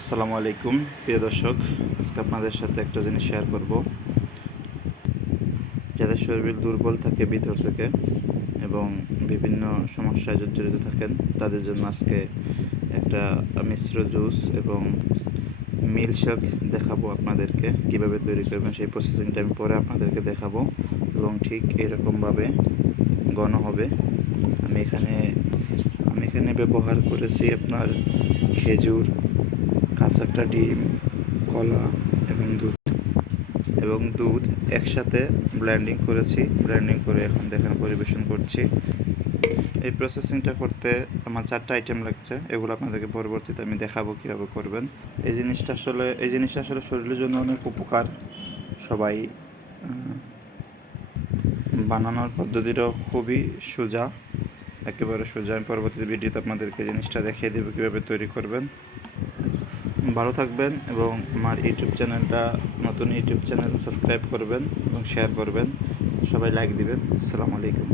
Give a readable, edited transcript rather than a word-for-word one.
আসসালামু আলাইকুম প্রিয় দর্শক, আজকে আপনাদের সাথে একটা জিনিস শেয়ার করব। যাদের শরীর দুর্বল থাকে ভিতর থেকে এবং বিভিন্ন সমস্যায় জর্জরিত থাকেন, তাদের জন্য আজকে একটা মিশ্র জুস এবং মিল্কশেক দেখাবো আপনাদেরকে কিভাবে তৈরি করবেন। সেই প্রসেসিংটা আমি পরে আপনাদেরকে দেখাবো এবং ঠিক এরকমভাবে ঘন হবে। আমি এখানে ব্যবহার করেছি আপনার খেজুর, কাঁচা একটা ডিম, কলা এবং দুধ একসাথে ব্লেন্ডিং করেছি। ব্লেন্ডিং করে এখন দেখেন পরিবেশন করছি। এই প্রসেসিংটা করতে আমার 4টা আইটেম লাগছে, এগুলো আপনাদেরকে পরবর্তীতে আমি দেখাবো কীভাবে করবেন। এই জিনিসটা আসলে শরীরের জন্য অনেক উপকার। সবাই বানানোর পদ্ধতিটাও খুবই সোজা, একেবারে সোজা। আমি পরবর্তী ভিডিওতে আপনাদেরকে জিনিসটা দেখিয়ে দেবো কীভাবে তৈরি করবেন। ভালো থাকবেন এবং আমার নতুন ইউটিউব চ্যানেল সাবস্ক্রাইব করবেন এবং শেয়ার করবেন। সবাই লাইক দিবেন। আসসালামু আলাইকুম।